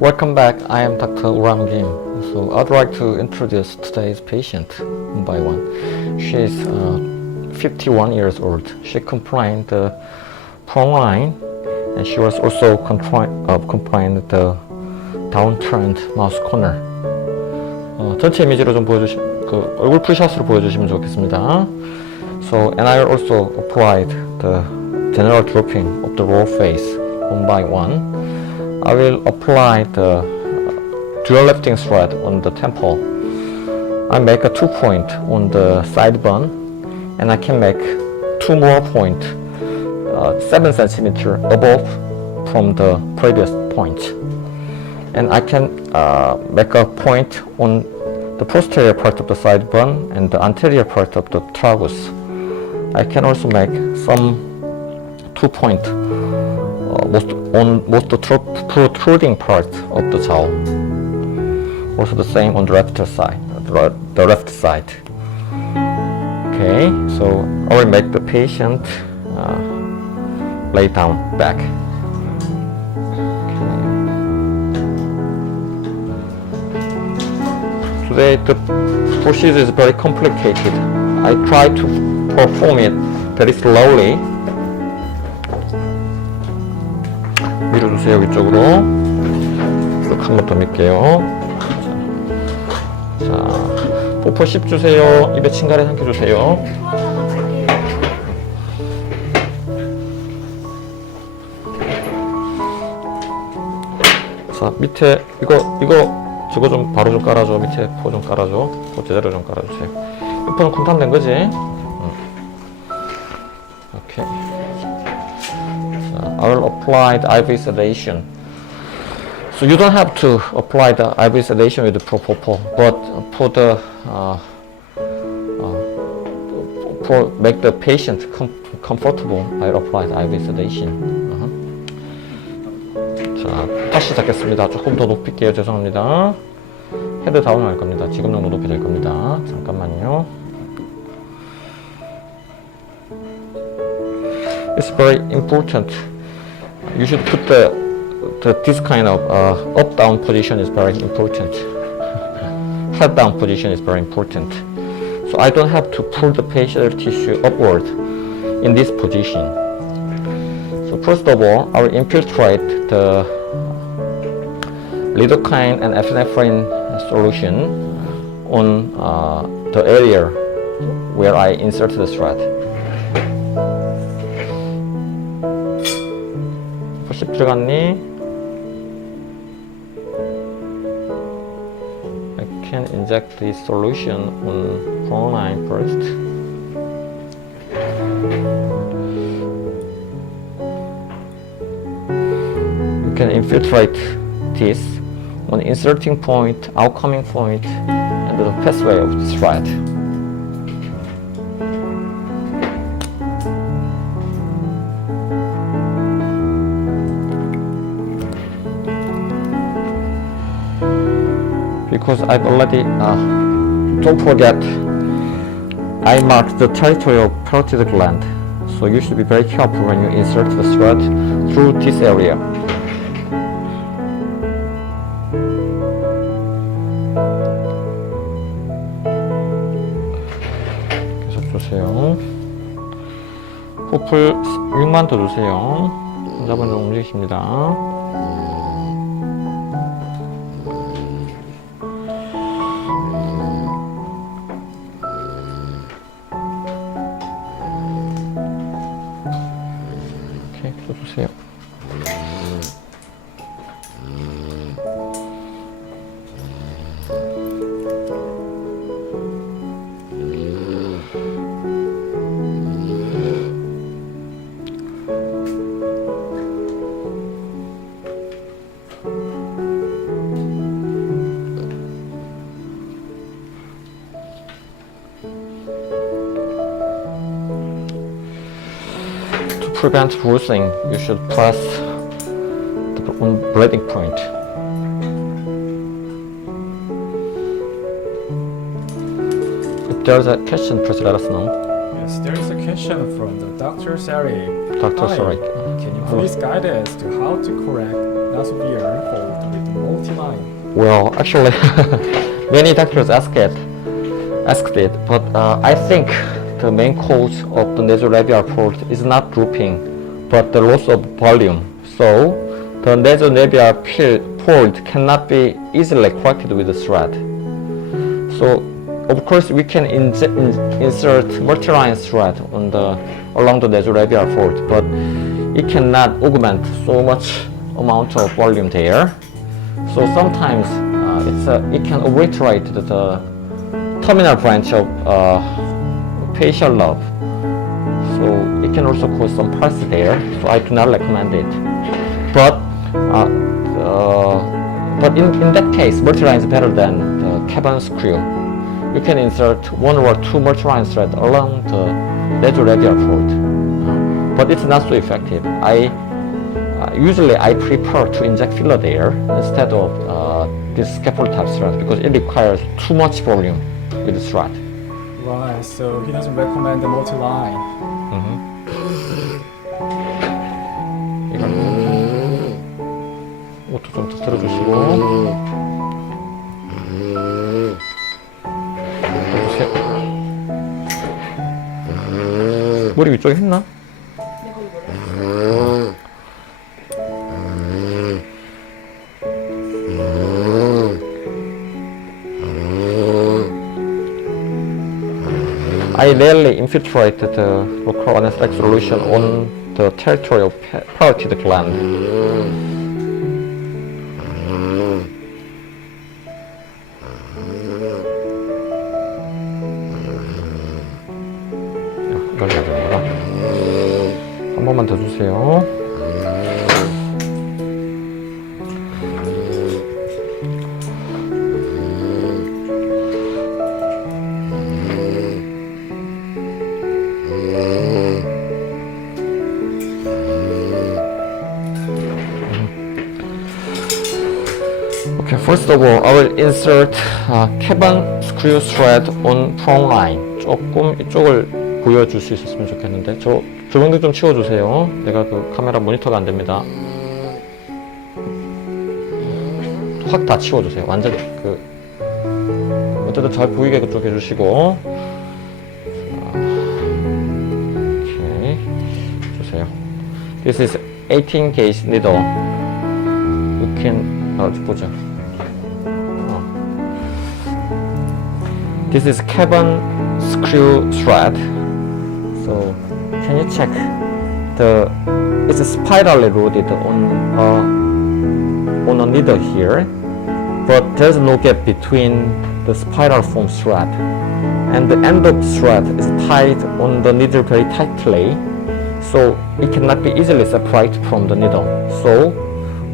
Welcome back. I am Dr. Urang Kim. So I'd like to introduce today's patient one by one. She is 51 years old. She complained the prong line, and she was also complained the downturned mouse corner. 전체 이미지로 좀 얼굴 풀샷으로 보여주시면 좋겠습니다. So, and I also applied the general drooping of the raw face one by one. I will apply the dual lifting thread on the temple. I make a 2 point on the side bun, and I can make 2 more point 7 centimeter above from the previous point. And I can make a point on the posterior part of the side bun and the anterior part of the tragus. I can also make some 2 point on most protruding part of the jaw. Also the same on the left side. The left side. Okay, so I will make the patient lay down back. Okay. Today the procedure is very complicated. I try to perform it very slowly. 밀어주세요, 위쪽으로. 쭉 한 번 더 밀게요. 자, 포포 10 주세요. 입에 침가래 삼켜주세요. 자, 밑에 저거 좀 바로 좀 깔아줘. 밑에 포 좀 깔아줘. 포 제대로 좀 깔아주세요. 포는 콩탄된 거지? 오케이. I will apply the IV sedation. So you don't have to apply the IV sedation with the propofol, but for the for make the patient comfortable, I will apply the IV sedation. 자, 다시 시작했습니다. 조금 더 높일게요. 죄송합니다. 헤드 다운 할 겁니다. 지금 정도 높여질 겁니다. 잠깐만요. It's very important. You should put this kind of up-down position is very important. Head-down position is very important. So I don't have to pull the facial tissue upward in this position. So first of all, I will infiltrate the lidocaine and epinephrine solution on the area where I insert the thread. 10 들어갔니? I can inject this solution on prong line first. You can infiltrate this on inserting point, outcoming point, and the pathway of the thread. Because I've already, don't forget, I marked the territory of parotid gland. So you should be very careful when you insert the thread through this area. 계속 주세요. 호플 6만 더 주세요. 환자분 좀 움직이십니다. 주세요. To prevent bruising, you should press the bleeding point. If there's a question, please let us know. Yes, there is a question from the Dr. Sari. Dr. Hi, Sari. Can you please guide us to how to correct severe fold with multi-line. Well, actually, many doctors asked it, but I think the main cause of the nasolabial fold is not drooping, but the loss of volume. So, the nasolabial fold cannot be easily corrected with the thread. So, of course, we can insert multi-line thread along the nasolabial fold, but it cannot augment so much amount of volume there. So sometimes it can obliterate the terminal branch of facial nerve. So it can also cause some pulse there. So I do not recommend it. But in that case, multi-line is better than the Carven screw. You can insert one or two multi-line threads along the nasolabial fold, but it's not so effective. Usually I prefer to inject filler there instead of this scaffold type thread because it requires too much volume with the thread. Right, so he doesn't recommend the multi-line. 이건 옷도 좀 들어주시고 해주세요. 머리 위쪽에 했나? I rarely infiltrate the local anesthetic solution on the territory of parotid gland. 이걸 해야 되는구나. 한 번만 더 주세요. Okay, first of all, I will insert Carven screw thread on prong line. 조금 이쪽을 보여줄 수 있었으면 좋겠는데 저 조명등 좀 치워주세요. 내가 그 카메라 모니터가 안 됩니다. 확 다 치워주세요. 완전 그 어쨌든 잘 보이게 그쪽 해주시고. 오케이, 주세요. This is 18 gauge needle. You can 어디 보자. This is Carven screw thread. So can you check it's spirally loaded on a needle here, but there's no gap between the spiral form thread, and the end of thread is tied on the needle very tightly, so it cannot be easily separated from the needle. So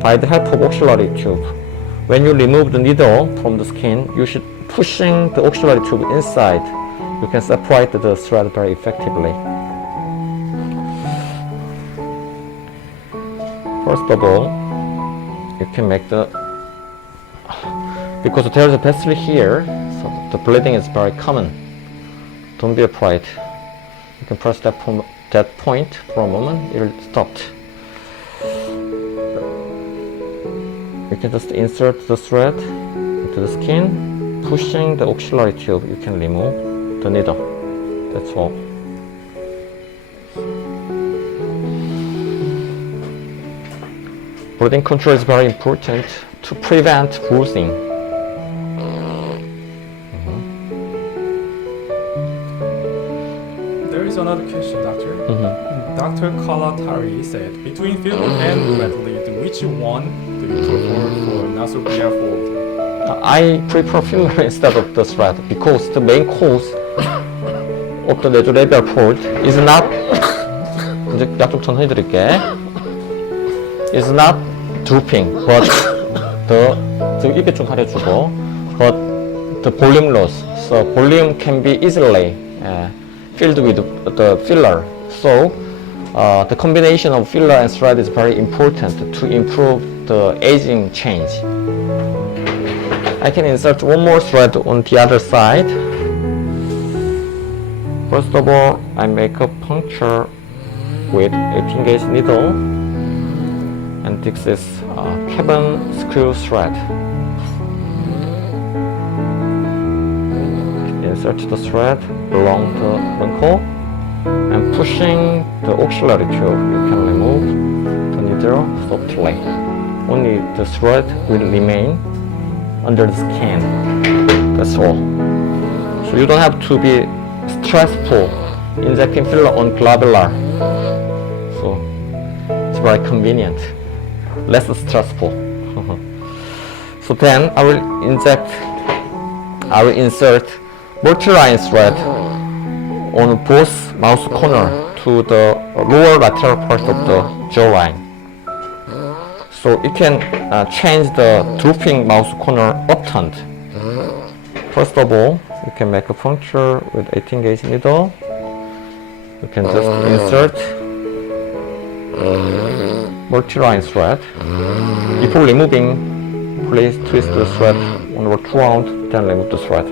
by the help of auxiliary tube, when you remove the needle from the skin, you should pushing the auxiliary tube inside. You can separate the thread very effectively. First of all, you can make because there's a vessel here, so the bleeding is very common. Don't be afraid. You can press that point for a moment, it'll stop. You can just insert the thread into the skin, pushing the auxiliary tube, you can remove the needle. That's all. Bleeding control is very important to prevent bruising. There is another question, doctor. Dr. Kalatari said, between filler and red lead, which one do you prefer for nasopia fold? I prefer filler instead of the thread because the main cause of the nasolabial fold is not 이제 약 좀 천천히 드릴게. Is not drooping, but the 입에 좀 가려주고, but the volume loss. So volume can be easily filled with the filler. So the combination of filler and thread is very important to improve the aging change. I can insert one more thread on the other side. First of all, I make a puncture with 18 gauge needle, and this is carbon screw thread. Insert the thread along the wrinkle and pushing the auxiliary tube, you can remove the needle softly. Only the thread will remain under the skin. That's all. So you don't have to be stressful injecting filler on glabellar. So it's very convenient, less stressful. So then I will insert multi-line thread on both mouth corner to the lower lateral part of the jawline. So you can change the drooping mouth corner upturned. First of all, you can make a puncture with 18 gauge needle. You can just insert multi-line thread. Before removing, please twist the thread onward round, then remove the thread.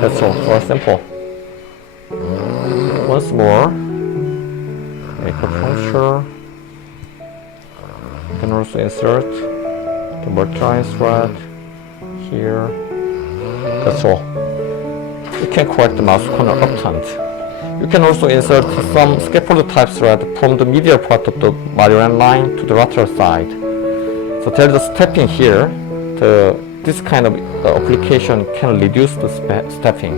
That's all, very simple. Once more, make a puncture. You can also insert the multi-line thread here. That's all. You can correct the mouth corner upturned. You can also insert some scaffold type thread from the medial part of the Marian line to the lateral side. So there's a stepping here. This kind of application can reduce the stepping.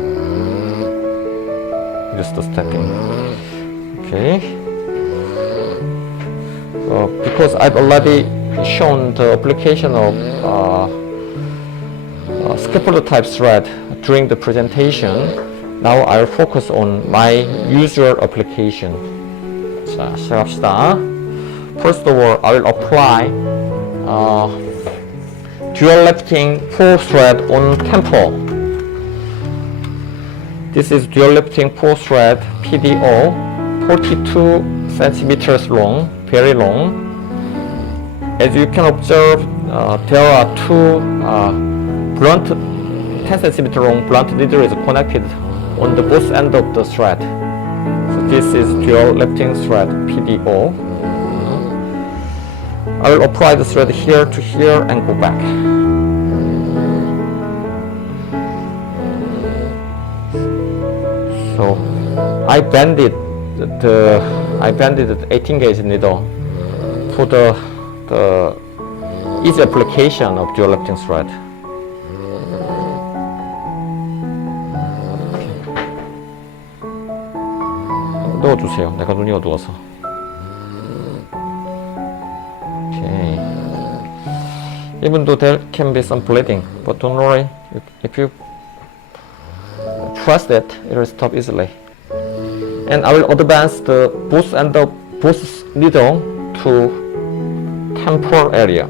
Reduce the stepping. Okay. Because I've already shown the application of scaffold type thread during the presentation, now I'll focus on my usual application. 자, 시작합시다. First of all, I will apply dual lifting 4 thread on temple. This is dual lifting 4 thread PDO, 42 centimeters long, very long. As you can observe, there are two blunt 10 centimeter long blunt needle is connected on the both end of the thread. So this is dual lifting thread PDO. I will apply the thread here to here and go back. So I bended the 18 gauge needle for the easy application of dual lifting thread. 넣어주세요. 내가 눈이 어두워서. Okay. Even though there can be some bleeding, but don't worry. If you trust it, it will stop easily. And I will advance the both end of both needle to temporal area.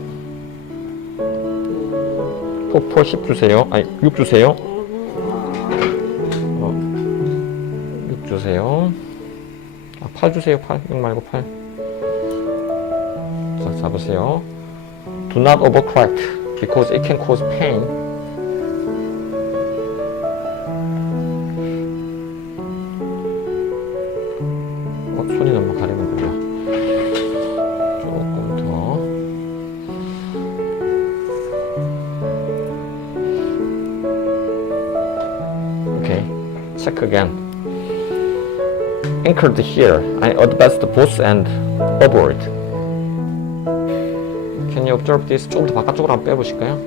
10 주세요. 아니 6 주세요. 6 주세요. 8 주세요. 8. 6 말고 8. 자, 잡으세요. Do not overcorrect because it can cause pain. 손이 너무 가리는군요. 조금 더. Okay. Check again. Anchored here, I advanced both end upward. Can you observe this? 조금 더 바깥쪽으로 한번 빼보실까요?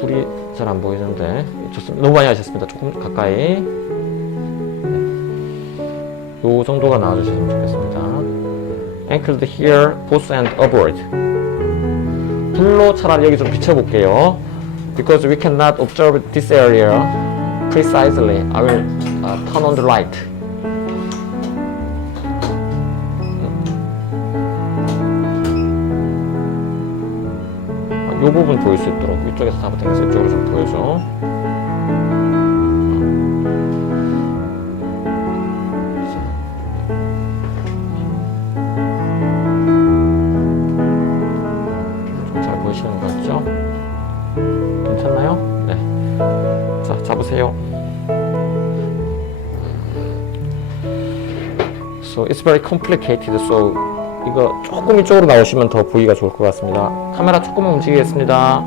불이 잘 안 보이는데 좋습니다. 너무 많이 하셨습니다. 조금 가까이. 요 정도가 나와주시면 좋겠습니다. Anchored here, both end upward. 불로 차라리 여기 좀 비춰볼게요. Because we cannot observe this area precisely. I will turn on the light. 이 부분 보일 수 있도록 이쪽에서 잡아당겨서 이쪽으로 좀 보여줘. 좀 잘 보이시는 것 같죠? 괜찮나요? 네. 자, 잡으세요. So it's very complicated, so 이거 조금 이쪽으로 나오시면 더 보기가 좋을 것 같습니다. 카메라 조금만 움직이겠습니다.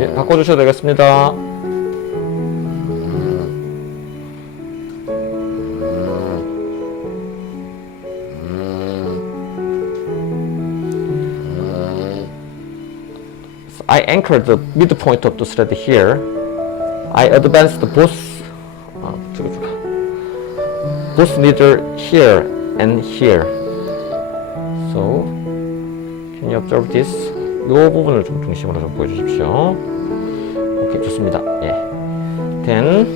예, 바꿔주셔도 되겠습니다. I anchored the midpoint of the thread here. I advanced both needle here and here. So, can you observe this? 이 부분을 좀 중심으로 좀 보여주십시오. 오케이, 좋습니다. 예. Then,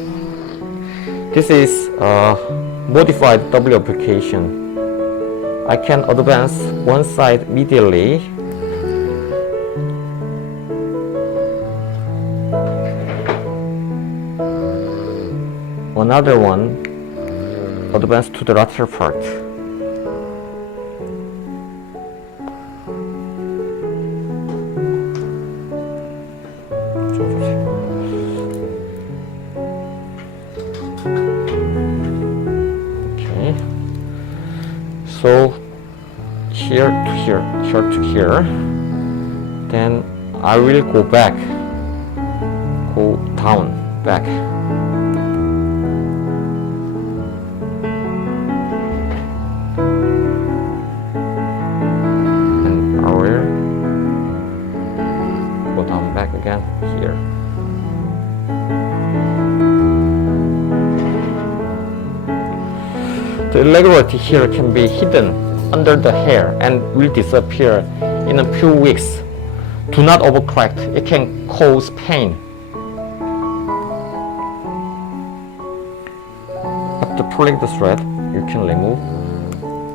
this is a modified W application. I can advance one side medially. Another one advance to the lateral part. Okay. So here to here, here to here. Then I will go back, go down, back. Again here. The irregularity here can be hidden under the hair and will disappear in a few weeks. Do not overcorrect. It can cause pain. After pulling the thread, you can remove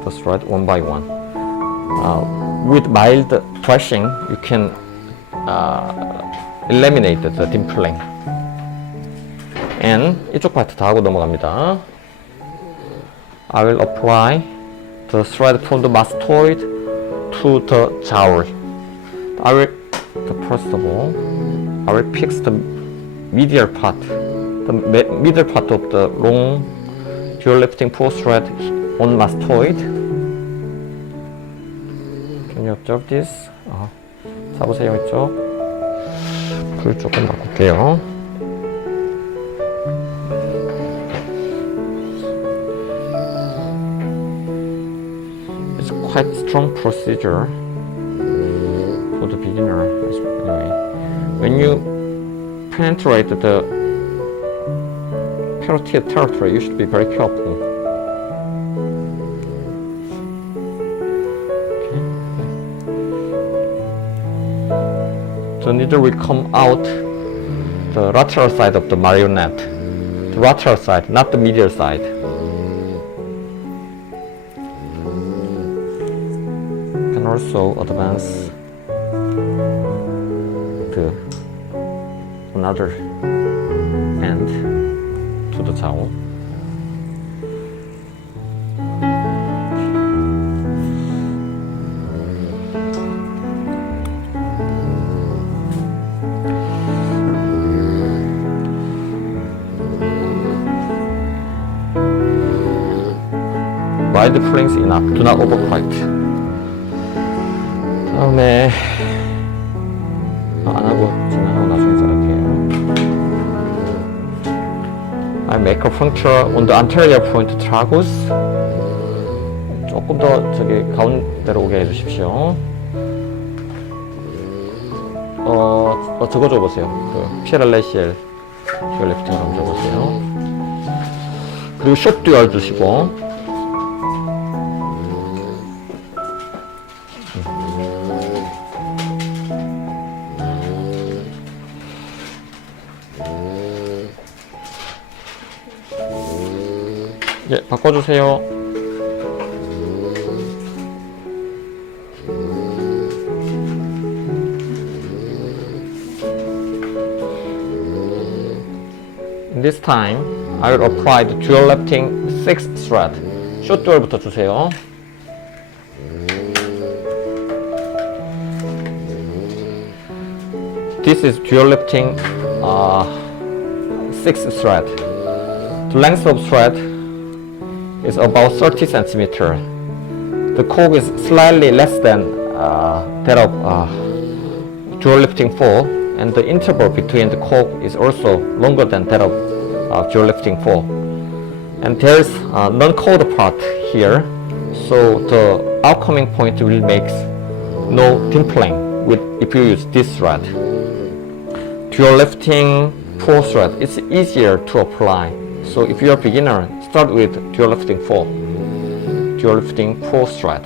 the thread one by one. With mild brushing, you can eliminate the dimpling. And 이쪽 파트 다 하고 넘어갑니다. I will apply the thread from the mastoid to the jowl. First of all, I will fix the medial part, the middle part of the long dual lifting pull thread on mastoid. Can you observe this? 잡으세요, 이쪽. 불 조금 바꿀게요. It's quite strong procedure for the beginner. Anyway, when you penetrate the parotid territory, you should be very careful. The needle will come out the lateral side of the marionette. The lateral side, not the medial side. You can also advance to another end to the jowl. Wide pulling is enough. Do not overcorrect. 다음에 안 하고 지나가고 나중에 자를게요. I make a puncture on the anterior point tragus. 조금 더 저기 가운데로 오게 해주십시오. 저거 줘보세요. 그 피에랄레시엘 듀얼 리프팅을 한번 줘보세요. 그리고 숏 듀얼 주시고. 예, 바꿔주세요. This time, I will apply the dual lifting 6 thread. short dual부터 주세요. This is dual lifting 6 thread. The length of thread is about 30 centimeter. The coke is slightly less than that of dual lifting 4, and the interval between the coke is also longer than that of dual lifting 4. And there is a non-cold part here, so the outcoming point will make no dimpling if you use this thread. Dual lifting 4 thread, it's easier to apply. So if you're a beginner, start with dual lifting 4. Dual lifting 4 thread.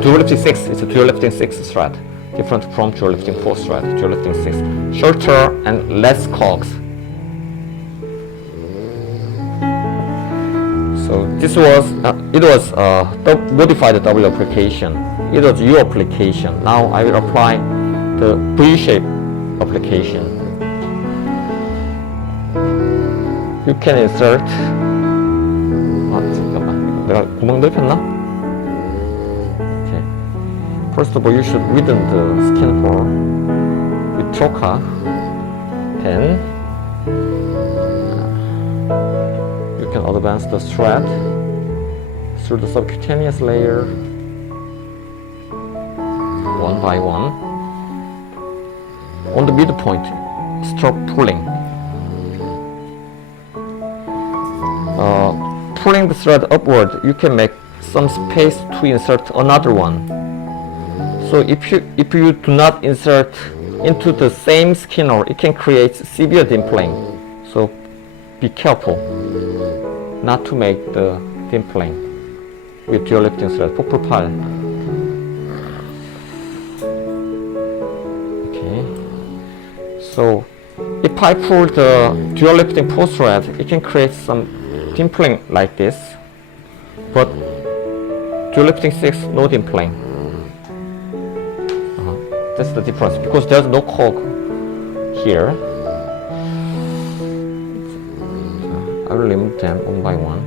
Dual lifting 6, it's a dual lifting 6 thread. Different from dual lifting 4 thread. Dual lifting 6. Shorter and less cogs. So this was, it was the modified W application. It was U application. Now I will apply the V-shape application. You can insert. 잠깐만. 내가 구멍 넓혔나? Okay. First of all, you should widen the skin hole with troca. Then you can advance the thread through the subcutaneous layer one by one. On the midpoint, stop pulling. Pulling the thread upward, you can make some space to insert another one. So if you do not insert into the same skin hole, it can create severe dimpling. So be careful not to make the dimpling with dual lifting thread. 포플 8. Okay. So if I pull the dual lifting 4 thread, it can create some dimpling like this, but dual lifting 6, no dimpling. That's the difference, because there's no coke here. I will remove them one by one.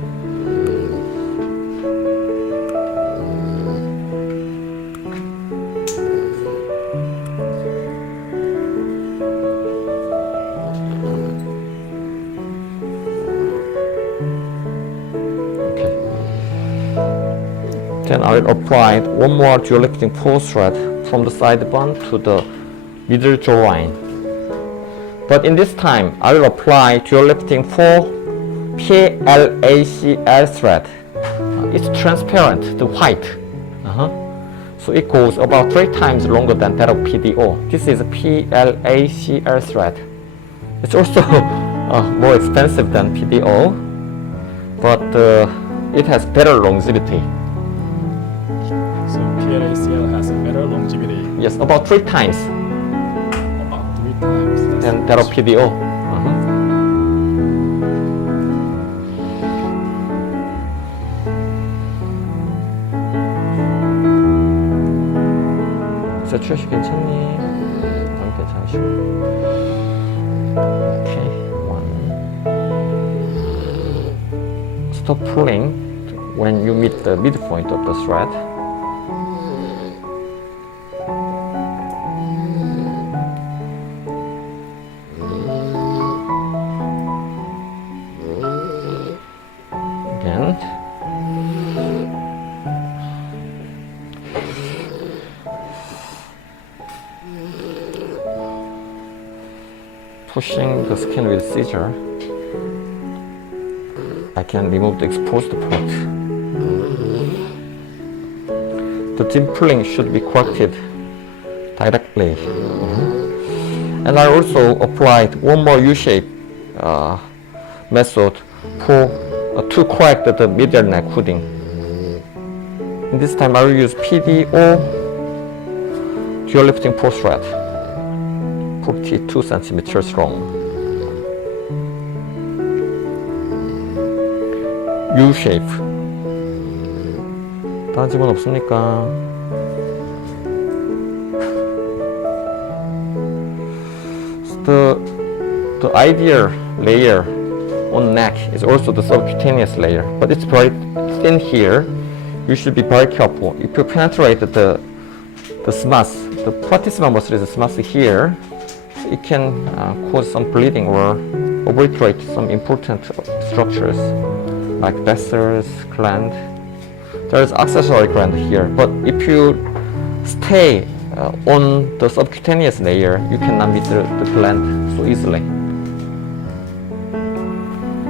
Then I will apply one more dual lifting 4 thread from the side bond to the middle jawline. But in this time, I will apply dual lifting 4 PLACL thread. It's transparent, the white. So it goes about 3 times longer than that of PDO. This is a PLACL thread. It's also more expensive than PDO, but it has better longevity. So PLACL has a better longevity. Yes, about 3 times About 3 times. than that of PDO. 최시 괜찮니? 안 괜찮으시고. Okay, 1. Stop pulling when you meet the midpoint of the thread. Again. Pushing the skin with scissor, I can remove the exposed part. The dimpling should be corrected directly. And I also applied one more U-shape method to correct the middle neck hooding. And this time I will use PDO dual lifting 4 thread. 42 centimeters long. U-shape. 다른 집은 없습니까? So the ideal layer on neck is also the subcutaneous layer, but it's very thin here. You should be very careful. If you penetrate the smooth, the platysma muscle is smooth here, it can cause some bleeding or obliterate some important structures like vessels, gland. There is accessory gland here, but if you stay on the subcutaneous layer, you cannot meet the gland so easily.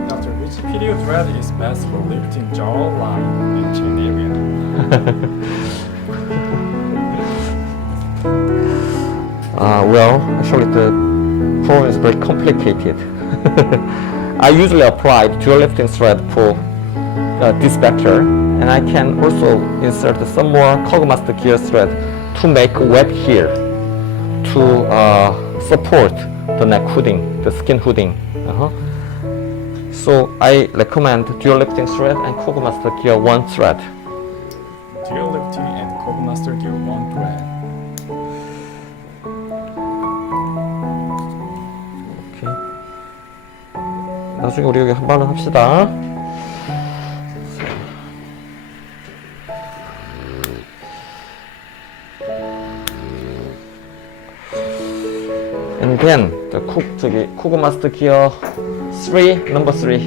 Doctor, which video thread is best for lifting jawline and chin area? Well, actually the problem is very complicated. I usually apply dual lifting thread for this vector, and I can also insert some more Kogomaster gear thread to make a web here to support the neck hooding, the skin hooding. So I recommend dual lifting thread and Kogomaster gear 1 thread. Dual lifting and Kogomaster gear 1 thread. 오케이. 나중에 우리 여기 한 발은 합시다. And then the Kogomaster gear 3, number 3.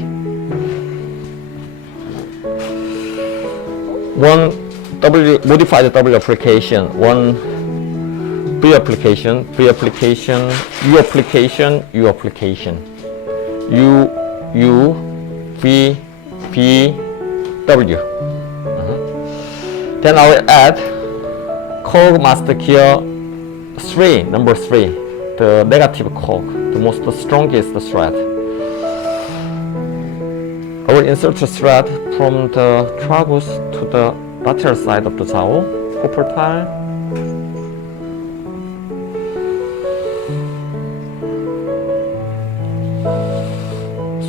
One modified W application, one B application, B application, U application, U application, U, U, V, V, W. Then I will add Kogomaster gear 3, number 3, the negative cog, the most strongest thread. I will insert the thread from the tragus to the lateral side of the jowl, propertile.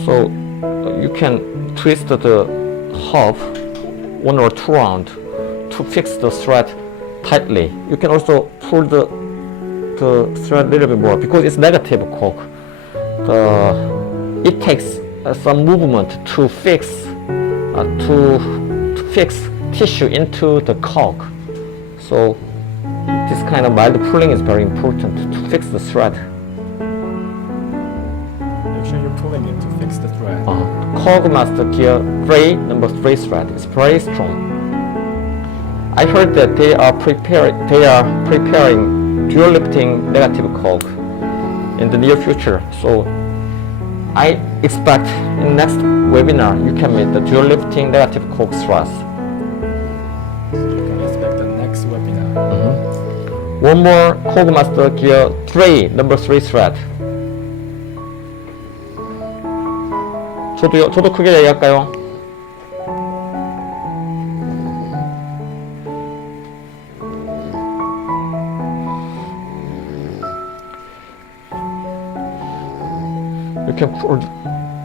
So you can twist the hub 1 or 2 rounds to fix the thread tightly. You can also pull the thread a little bit more because it's negative cog. It takes some movement to fix tissue into the cog. So this kind of mild pulling is very important to fix the thread. Make sure you're pulling it to fix the thread. Kogomaster gear 3, number 3 thread is very strong. I heard that they are preparing dual lifting negative cog in the near future. So I expect in next webinar you can meet the dual lifting negative cog thrust. You can expect the next webinar. One more Kogomaster gear 3, number 3 thread. 저도 크게 얘기할까요?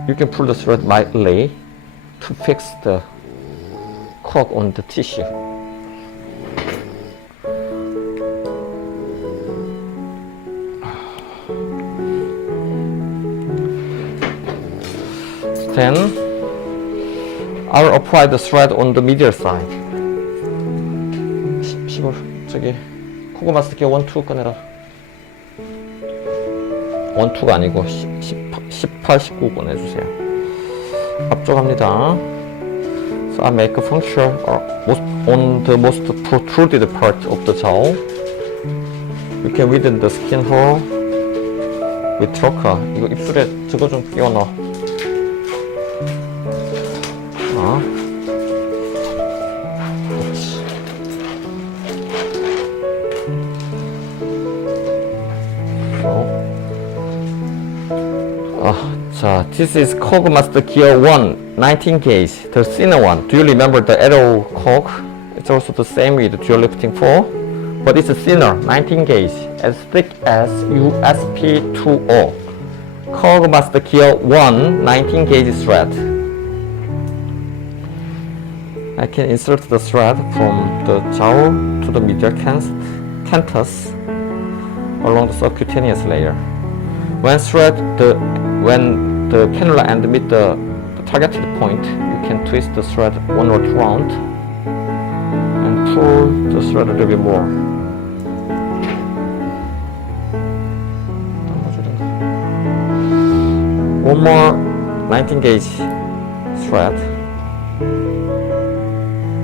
You can pull the thread lightly to fix the cog on the tissue. Then I will apply the thread on the medial side. 15, 저기 코고마스터 기어 1, 2 꺼내라. 1, 2가 아니고 18, 19 꺼내주세요. 앞쪽합니다. So I make a puncture on the most protruded part of the jaw. You can widen the skin hole with trocar. 이거 입술에 저거 좀 끼워 넣어. 자, this is Kogomaster gear 1, 19 gauge, the thinner one. Do you remember the arrow cog? It's also the same with dual lifting 4, but it's a thinner, 19 gauge, as thick as USP20. Kogomaster gear 1, 19 gauge thread. I can insert the thread from the jowl to the medial canthus along the subcutaneous layer. When the cannula end meet the targeted point, you can twist the thread one or two round and pull the thread a little bit more. One more 19 gauge thread.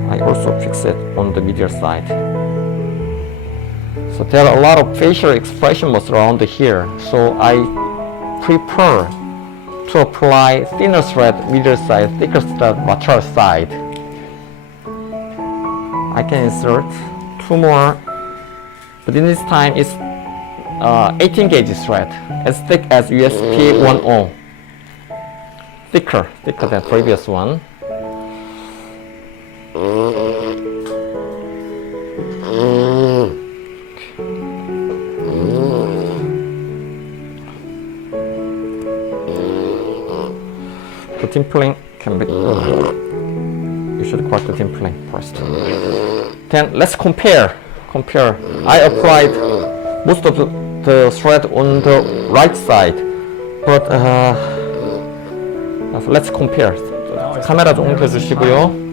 I also fix it on the medial side. So there are a lot of facial expressions around here. So I prefer to apply thinner thread medial side, thicker thread lateral side. I can insert two more, but in this time it's 18 gauge thread, as thick as USP 10. Thicker than previous one. The dimpling can be, you should correct the dimpling first. Then let's compare. I applied most of the thread on the right side, but let's compare. 카메라 좀 옮겨주시고요.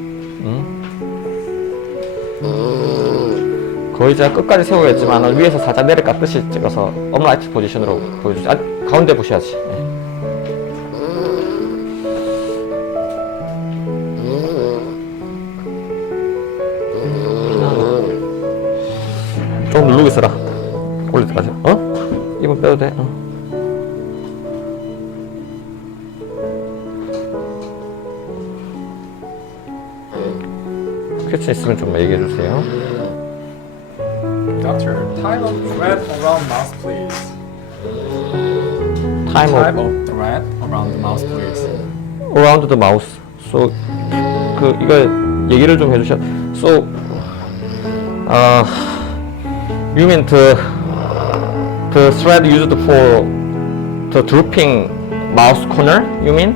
거의 제가 끝까지 세우겠지만 위에서 살짝 내려 깎듯이 찍어서 업라이트 포지션으로 보여주지. 가운데 보셔야지. 좀 누르고 있어라. 올릴 때까지. 이번 빼도 돼. 퀘스천 있으면 좀 얘기해 주세요. Doctor, type of thread around mouse, please. Type Type of of thread around the mouse, please. around the mouse. So 이거 얘기를 좀 해주셔. So you mean the thread used for the drooping mouse corner? You mean?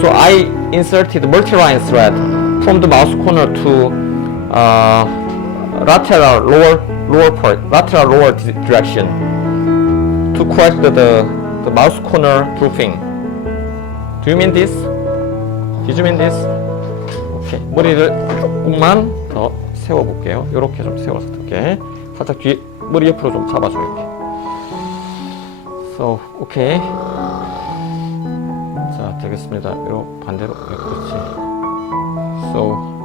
So I inserted multi-line thread from the mouse corner to lateral lower direction to correct the mouse corner drooping. Do you mean this? Did you mean this? 오케이. 머리를 조금만 더 세워볼게요. 이렇게 좀 세워서 이렇게 살짝 뒤에 머리 옆으로 좀 잡아줘요. 이렇게. So, 오케이. 자, 되겠습니다. 요 반대로 그렇지. So,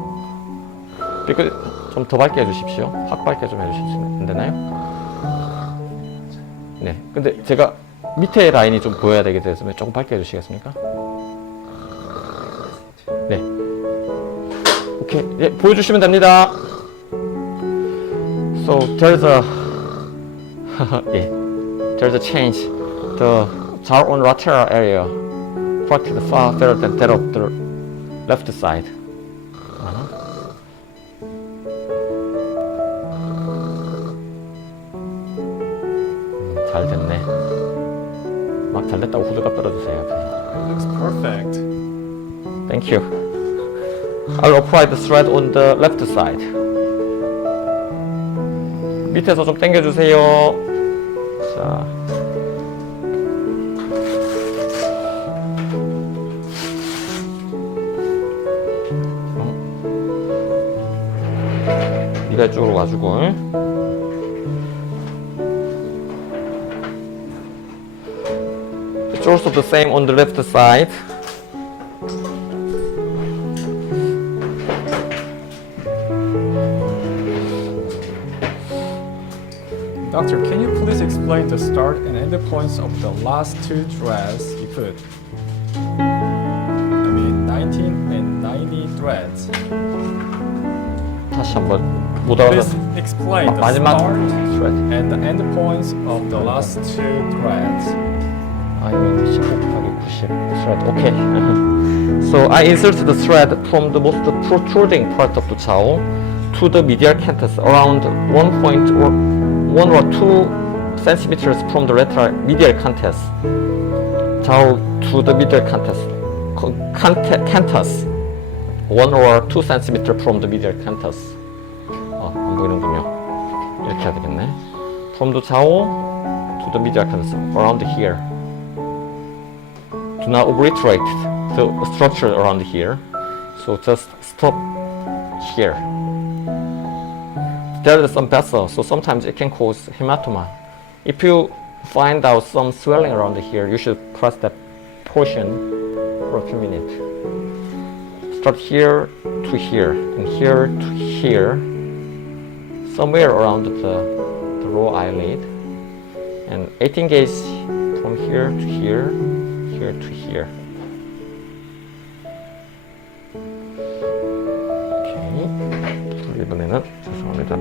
좀 더 밝게 해주십시오. 확 밝게 좀 해주시면 안 되나요? 네. 근데 제가 밑에 라인이 좀 보여야 되기 때문에 조금 밝게 해주시겠습니까? 네. 오케이. 예, 보여주시면 됩니다. So there's a yeah, there's a change. The jar on lateral area corrected far better than that of the left side. 잘 됐네. 막 잘 됐다고 후드가 떨어주세요. It looks perfect. Thank you. I'll apply the thread on the left side. 밑에서 좀 당겨주세요. 자. 네가 이쪽으로 가지고. It's also the same on the left side. Doctor, can you please explain the start and end points of the last two threads you put? I mean 19 and 90 threads. 다시 한번 못 Please 알아듣. explain the 마지막 start thread. and the end points of the last two threads. I mean 15 곱하기 90 thread. Okay. So I inserted the thread from the most protruding part of the jowl to the medial canthus around 1 or 2 centimeters from the lateral medial canthus. jowl to the medial canthus. canthus. 1 or 2 centimeters from the medial canthus. 안 보이는군요. 이렇게 해야 되겠네. From the jowl to the medial canthus around here. do not obliterate the structure around here. So just stop here. There is some vessel, so sometimes it can cause hematoma. If you find out some swelling around here, you should press that portion for a few minutes. Start here to here, and here to here, somewhere around the lower eyelid, and 18 gauge from here to here, here to here. 이번에는 죄송합니다.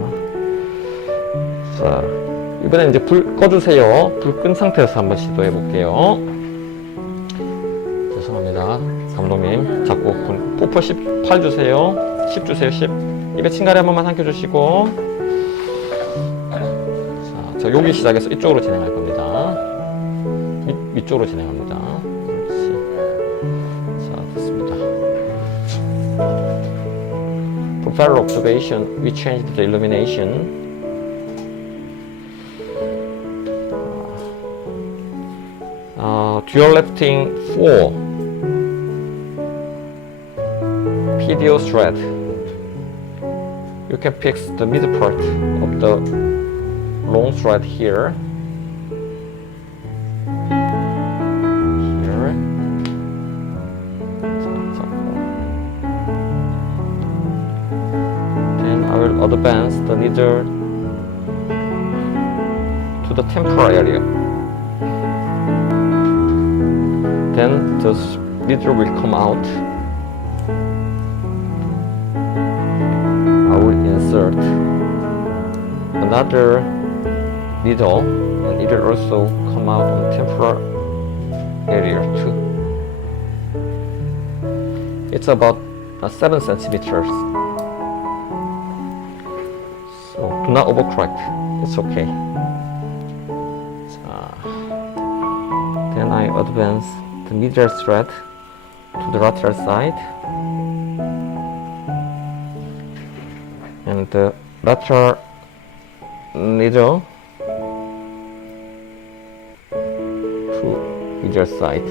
자, 이번에 이제 불 꺼주세요. 불 끈 상태에서 한번 시도해 볼게요. 죄송합니다. 감독님, 자꾸 포퍼 18 주세요. 10 주세요. 10. 입에 침가리 한 번만 삼켜주시고. 자, 저 여기 시작해서 이쪽으로 진행할 겁니다. 위쪽으로 진행합니다. 그렇지. 자, 됐습니다. For better observation, we changed the illumination. Dual lifting 4 PDO thread. You can fix the middle part of the long thread here. Here. Then I will advance the needle to the temporal area. Then the needle will come out. I will insert another needle, and it will also come out on temporal area too. It's about 7 centimeters. So do not overcorrect. It's okay. Then I advance the middle thread to the lateral side, and the lateral needle to either side.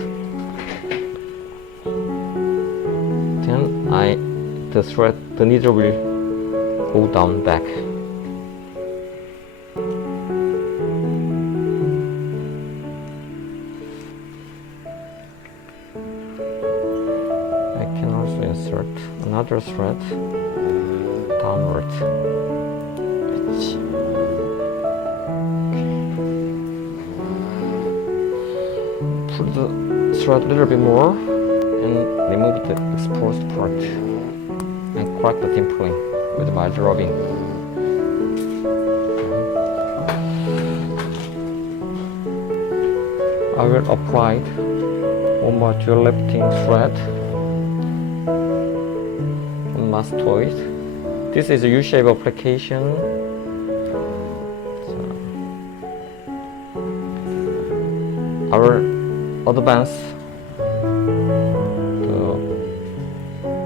Then the needle will go down back. Insert another thread downward. Pull the thread a little bit more and remove the exposed part, and correct the dimpling with mild rubbing. I will apply one more dual lifting thread mastoid. This is a U-shape application. So I will advance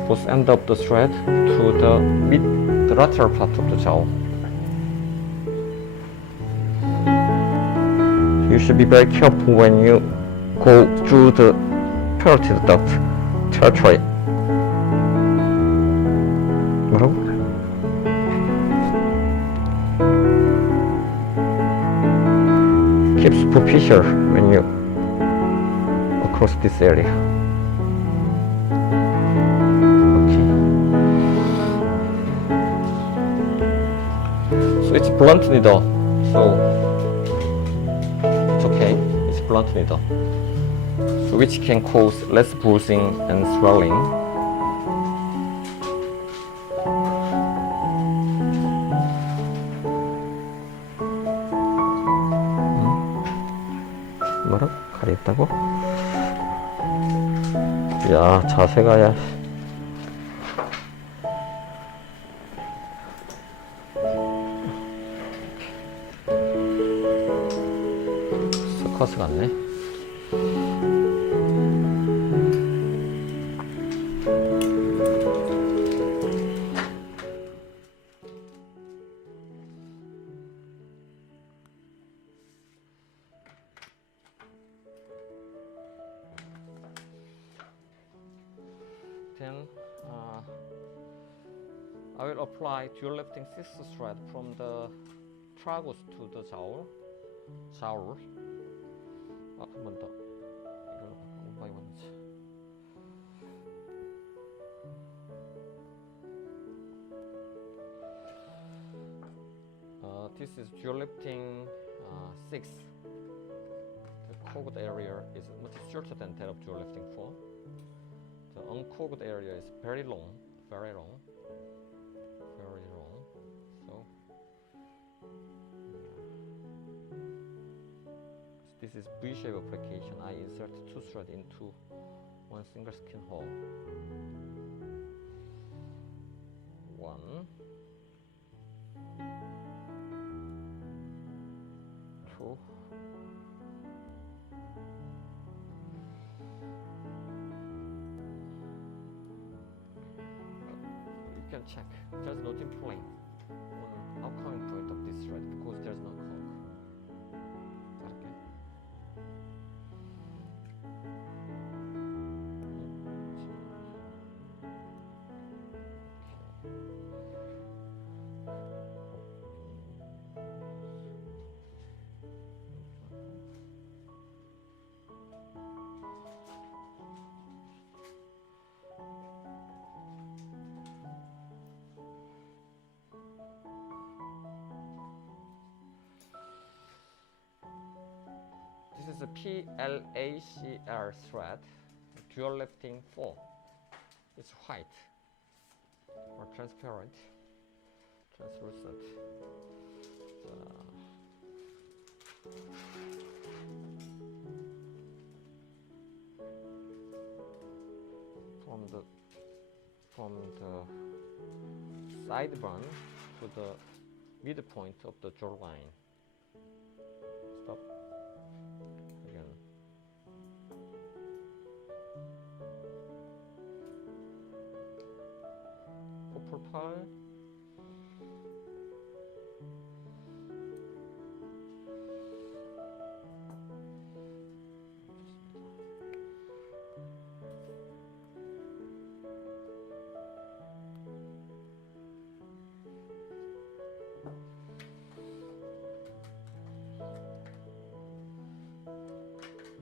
both end of the thread to the lateral part of the jowl. You should be very careful when you go through the parotid duct territory. Keep superficial when you across this area. Okay. So it's blunt needle. So it's okay. It's blunt needle. So which can cause less bruising and swelling. 뭐라? 가리 있다고? 야, 자세가 야. 서커스 같네. then I will apply dual lifting 6 thread from the tragus to the jowl. 한 번 더. 이걸로 one by one. This is dual lifting 6. The cogged area is much shorter than that of dual lifting 4. The uncogged area is very long. So this is V-shape application. I insert 2 threads into one single skin hole. 1, 2, you can check. There's no dimpling on outcoming point of this thread because there's no cog. This is a PLACR thread, dual lifting 4. It's white or transparent, translucent. From the side band to the midpoint of the jaw line. Stop. Again. Purple pile.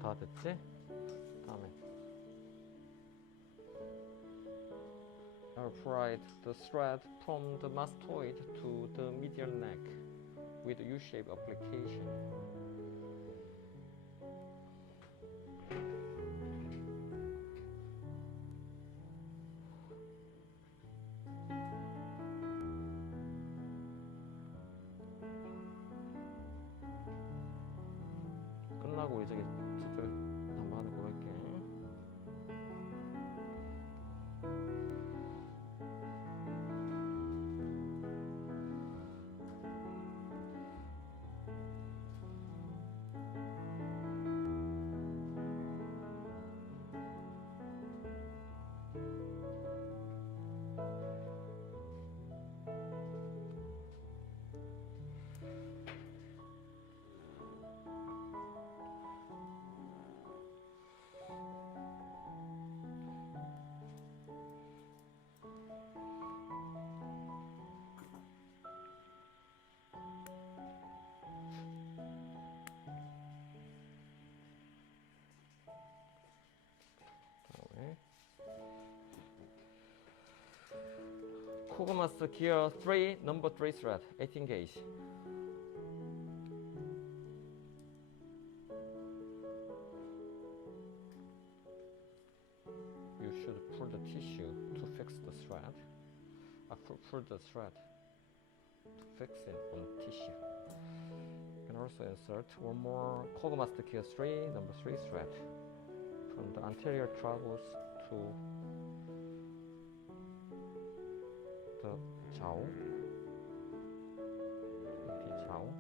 다 됐지? 다음에 I applied the thread from the mastoid to the medial neck with U-shape application. 끝나고 이제 저쪽 한번 하는 거 할게. Kogomas gear 3, number 3 thread, 18 gauge. You should pull the tissue to fix the thread. Pull the thread to fix it on the tissue. You can also insert one more Kogomas gear 3, number 3 thread from the anterior tragus to the jowl, the jowl.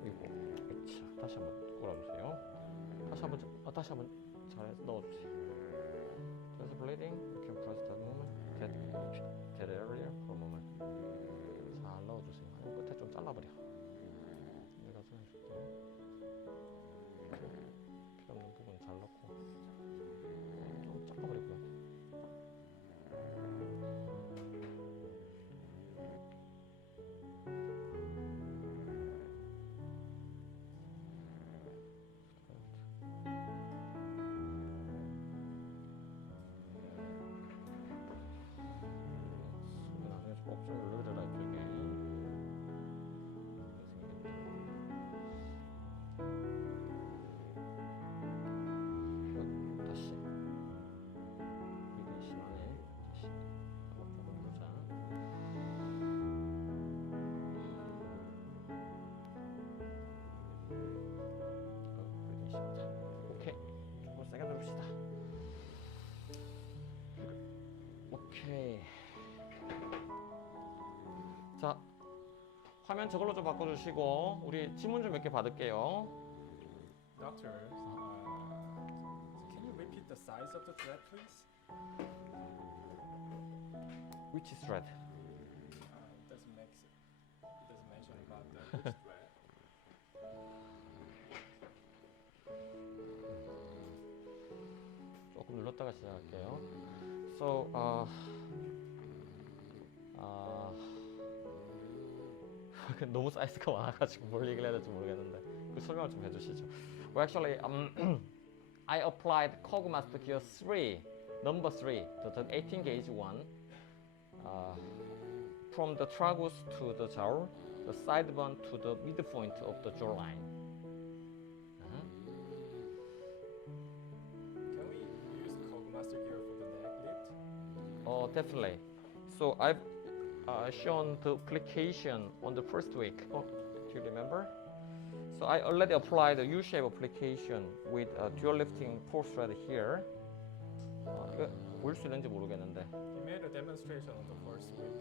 그리고 H 다시 한번 꼬라주세요. 다시 한번 잘 넣어주세요. There's bleeding. You can press that moment, that area for a moment. 잘 넣어주세요. 아니, 끝에 좀 잘라버려. 내가 좀 해줄게요. 필요 없는 부분 잘 넣고. 자, 화면 저걸로 좀 바꿔주시고 우리 질문 좀 몇 개 받을게요. Doctor, can you repeat the size of the thread, please? Which thread? It doesn't mention about the which thread. 조금 눌렀다가 시작할게요. So, 너무 사이즈가 많아가지고 뭘 얘기를 해야 될지 모르겠는데 그 설명을 좀 해주시죠. Well, actually, I applied Cogmaster Gear 3, number 3, the 18 gauge one, from the tragus to the jowl, the sideband to the midpoint of the jawline. Can we use Cogmaster gear for the neck lift? Oh, definitely. So I've shown the application on the first week. Oh, do you remember? So I already applied the U-shape application with a dual lifting 4 thread here. 이거 보일 수 있는지 모르겠는데. He made a demonstration on the first week.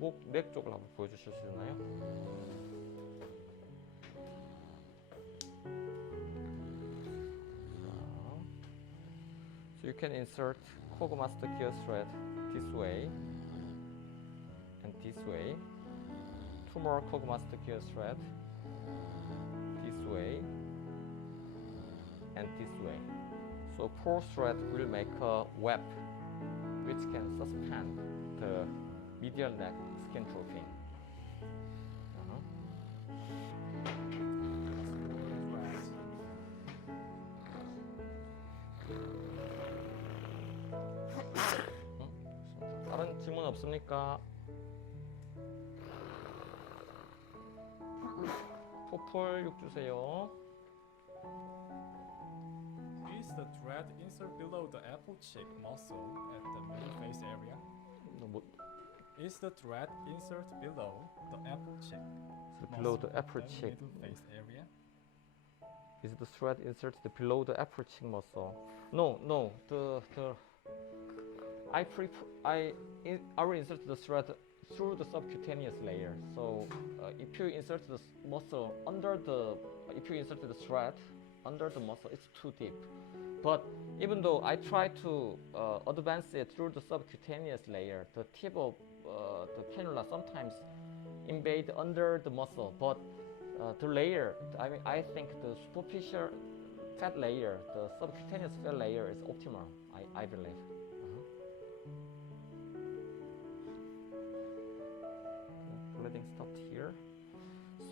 목, 넥 쪽을 한번 보여주실 수 있나요? So you can insert Cogmaster gear thread this way and this way. Two more Cogmaster gear thread this way and this way. So 4 thread will make a web which can suspend the medial neck skin drooping. 다른 질문 없습니까? 포폴 6 주세요. Is the thread insert below the apple cheek muscle at the middle face area? 뭐, Is the thread insert below the apple cheek? below the muscle upper at cheek. middle face area? Is the thread inserted below the upper cheek muscle? No. I will insert the thread through the subcutaneous layer. So if you insert the muscle if you insert the thread under the muscle, it's too deep. But even though I try to advance it through the subcutaneous layer, the tip of the cannula sometimes invade under the muscle. But the layer, I think the superficial fat layer, the subcutaneous fat layer is optimal. I believe. Bleeding stopped here.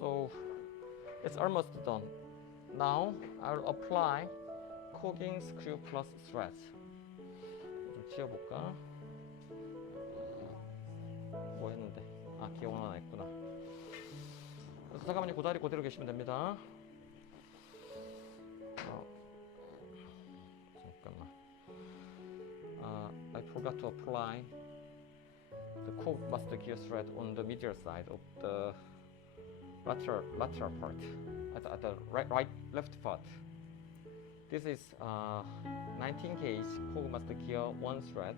So it's almost done. Now I'll apply cogging screw plus threads. 좀 지워볼까? 뭐 했는데? 기억 하나 했구나. 그래서 잠깐만요. 그 자리 그대로 계시면 됩니다. 잠깐만. I forgot to apply the Cogmaster gear thread on the medial side of the lateral part, at the left part. This is 19 gauge Cogmaster gear 1 thread.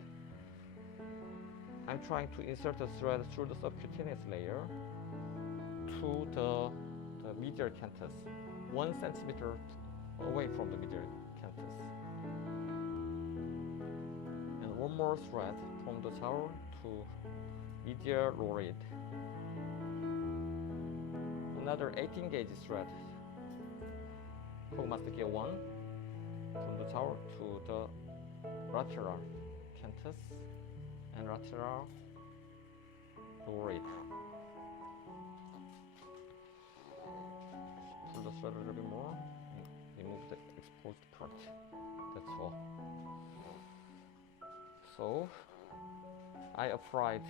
I'm trying to insert the thread through the subcutaneous layer to the medial canthus, 1 centimeter away from the medial canthus. And one more thread from the jowl to medial rhorid. Another 18 gauge thread, Cogmaster gear 1, from the jowl to the lateral canthus and lateral rhorid. Pull the thread a little bit more and remove the exposed part. That's all. So I applied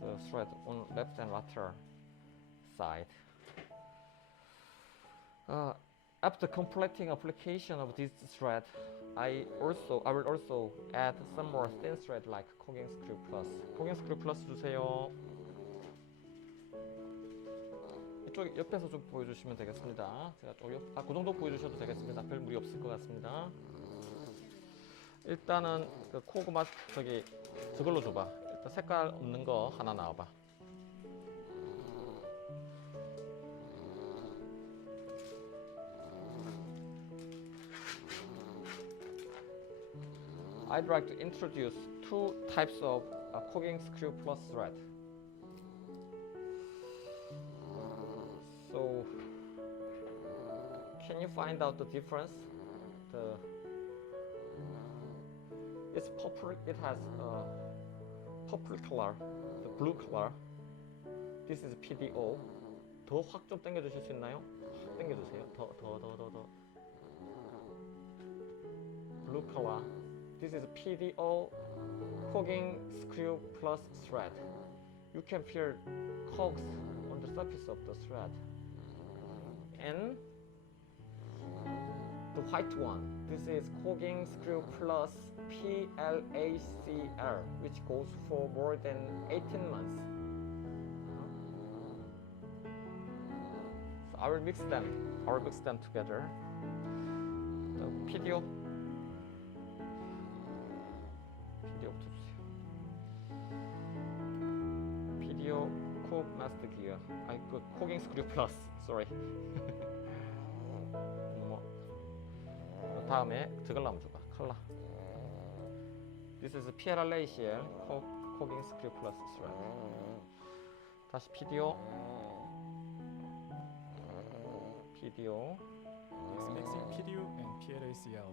the thread on left and lateral side. After completing application of this thread, I will also add some more thin thread like cogging screw plus. cogging screw plus 주세요. 이쪽 옆에서 좀 보여주시면 되겠습니다. 제가 그 정도 보여주셔도 되겠습니다. 별 무리 없을 것 같습니다. 일단은 그 코그마 저걸로 줘봐. 일단 색깔 없는 거 하나 나와봐. I'd like to introduce two types of cogging screw plus thread. So, can you find out the difference? It's purple. It has purple color, the blue color. This is PDO. 더 확 좀 당겨주실 수 있나요? 확 당겨주세요. 더. Blue color. This is PDO cogging screw plus thread. You can feel cogs on the surface of the thread. And the white one, this is cogging screw plus PLACL, which goes for more than 18 months. So I will mix them together. The PDO 붙여주세요. PDO 콕 마스터 기어. 그 코깅 스크류 플러스. Sorry. 다음에 저걸 한번 줘봐. 컬러. This is PLACL cogging screw plus thread. 다시 PDO. It's mixing PDO and PLACL.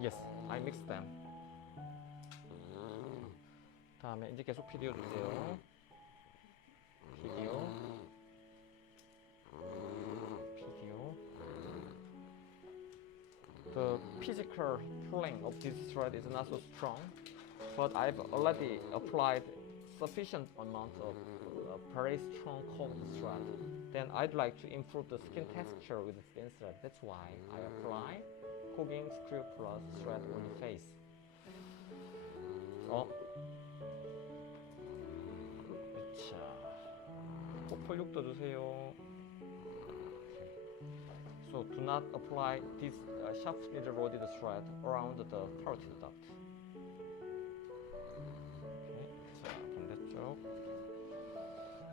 Yes, I mix them. 다음에 이제 계속 PDO 주세요. PDO. The physical pulling of this thread is not so strong, but I've already applied sufficient amount of very strong cold thread. Then I'd like to improve the skin texture with the thin thread. That's why I apply cogging screw plus thread on the face. 자, 폭력도 주세요. So do not apply this sharply rolled thread around the parotid duct. Okay. 자, 반대쪽.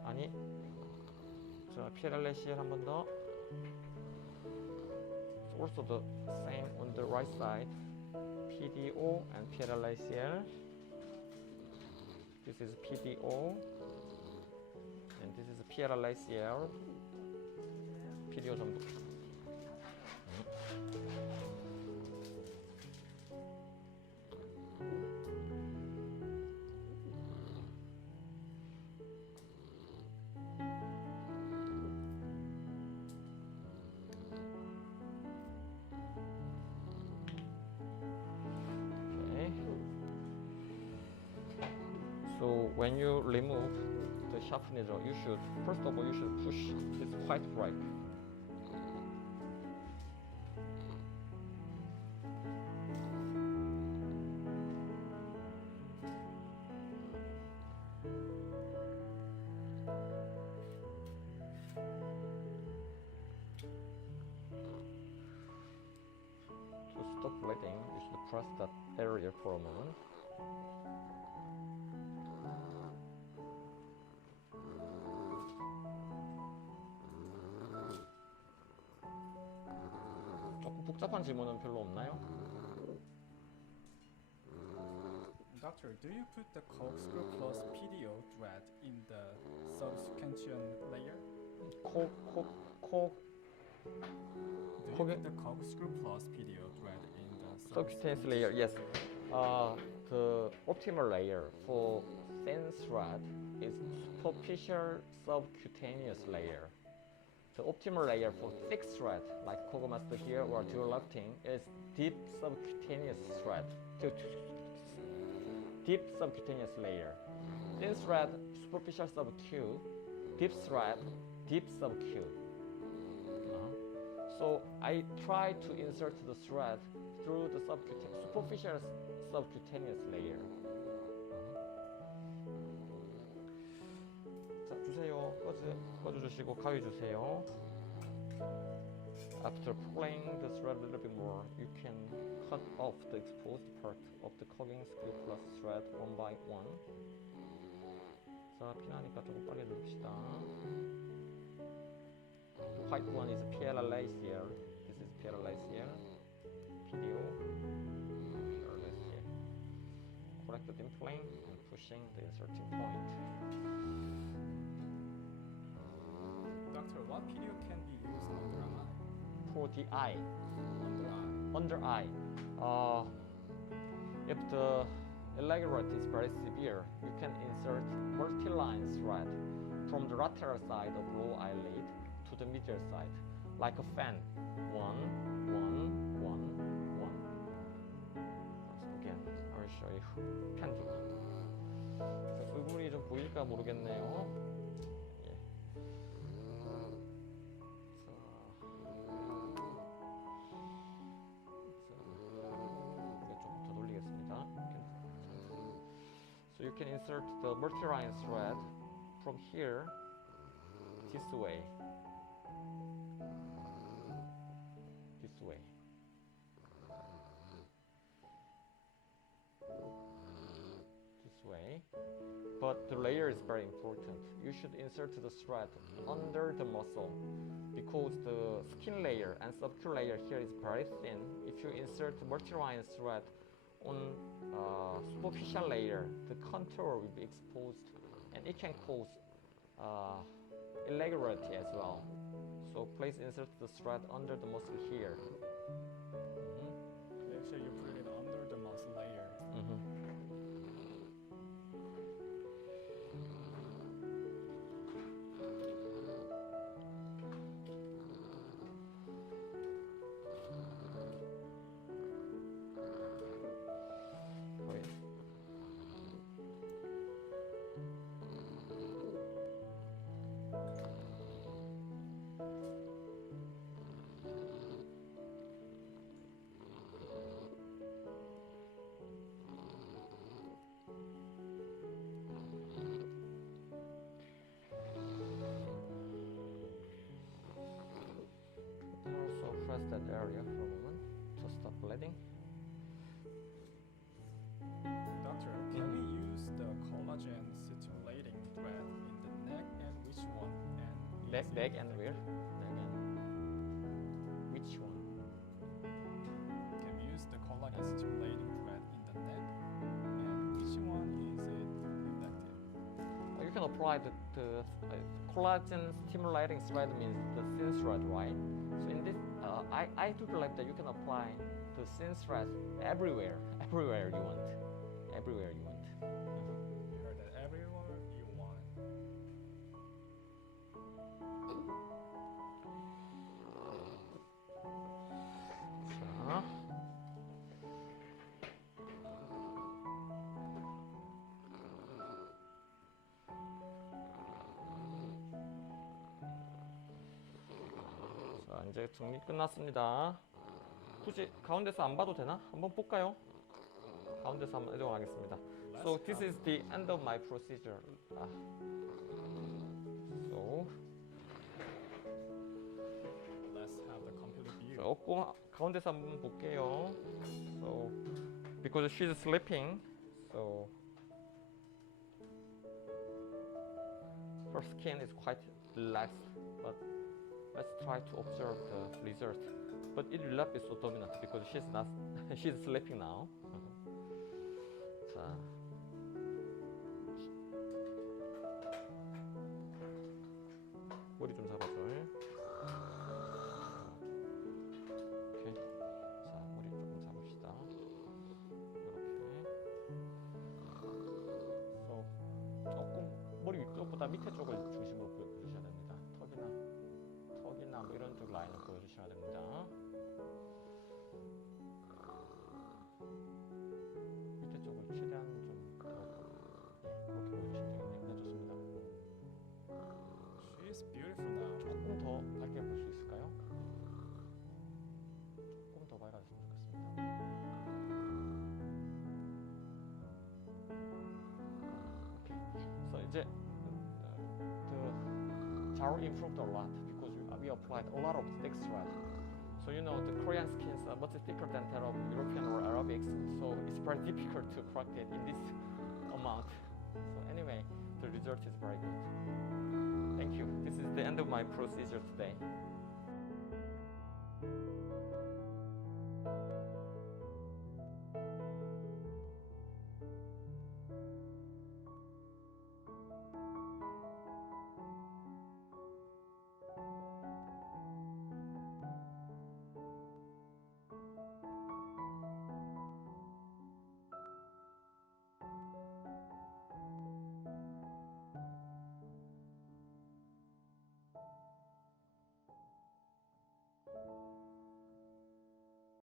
아니, 자, PLACL 한 번 더. So also the same on the right side. PDO and PLACL. This is PDO and this is PLACL. PDO 전부. So when you remove the sharp needle, you should first of all push this white brake. To stop bleeding, you should press that area for a moment. 조금 복잡한 질문은 별로 없나요? Doctor, do you put the corkscrew plus PDO thread in the subsequent layer? 코 Do you put the corkscrew plus PDO thread in the subcutaneous layer, yes. The optimal layer for thin thread is superficial subcutaneous layer. The optimal layer for thick thread, like Kogomaster here or dual lifting, is deep subcutaneous thread. Deep subcutaneous layer. Thin thread, superficial sub-Q. Deep thread, deep sub-Q. So I try to insert the thread through the superficial subcutaneous layer. 자, 주세요. 꺼주시고 가위 주세요. After pulling the thread a little bit more, you can cut off the exposed part of the curving screw plus thread one by one. 자, 피나니까 조금 빨리 누릅시다. The white one is PLLA here. This is PLLA here. Video. PLLA here. Correct the dimpling and pushing the inserting point. Doctor, what video can be used under eye? For the eye. Under eye. Under eye. If the irregularity is very severe, you can insert multi-line thread from the lateral side of lower eyelid to the medial side, like a fan. One. So again, I will show you pendulum. 얼굴이 좀 보일까 모르겠네요. So you can insert the multi-line thread from here this way. This way. This way. But the layer is very important. You should insert the thread under the muscle because the skin layer and subcutaneous layer here is very thin. If you insert the multi-line thread on superficial layer, the contour will be exposed and it can cause irregularity as well. So please insert the thread under the muscle here. Make sure you put it under the muscle layer. Press that area for a moment to stop bleeding. Doctor, can we use the collagen stimulating thread in the neck and which one? And Neck and where? Neck and which one? Can we use the collagen stimulating thread in the neck and which one is it effective? You can apply the collagen stimulating thread means the thin thread, right? So in this, I do believe that you can apply the thin thread everywhere you want. Everywhere you want. You heard that everywhere you want. 자. 자, 이제 정리 끝났습니다. 굳이 가운데서 안 봐도 되나? 한번 볼까요? 가운데서 한번 이동하겠습니다. So this is the end of my procedure. So Let's have the complete view. 조금 가운데서 한번 볼게요. So because she's sleeping, so her skin is quite relaxed, but let's try to observe the result. But it will not be so dominant because she's sleeping now. 자, 머리 좀 잡아줘. 오케이. 자, 머리 조금 잡읍시다. 이렇게. So, 조금 머리 위쪽보다 밑에 쪽을 중심으로 보여주셔야 됩니다. 턱이나 뭐 이런 쪽 라인을 보여주셔야 됩니다. 밑에 쪽을 최대한 좀 그렇게 보여주시면 되겠네요. 네, 좋습니다. She is beautiful now. 조금 더 밝게 볼 수 있을까요? 조금 더 밝아졌으면 좋겠습니다. 오케이. 그래서 이제 Jaro improved a lot because we applied a lot of thick thread. So you know the Korean skin is much thicker than that of European or Arabics, so it's very difficult to correct it in this amount. So anyway, the result is very good. Thank you. This is the end of my procedure today.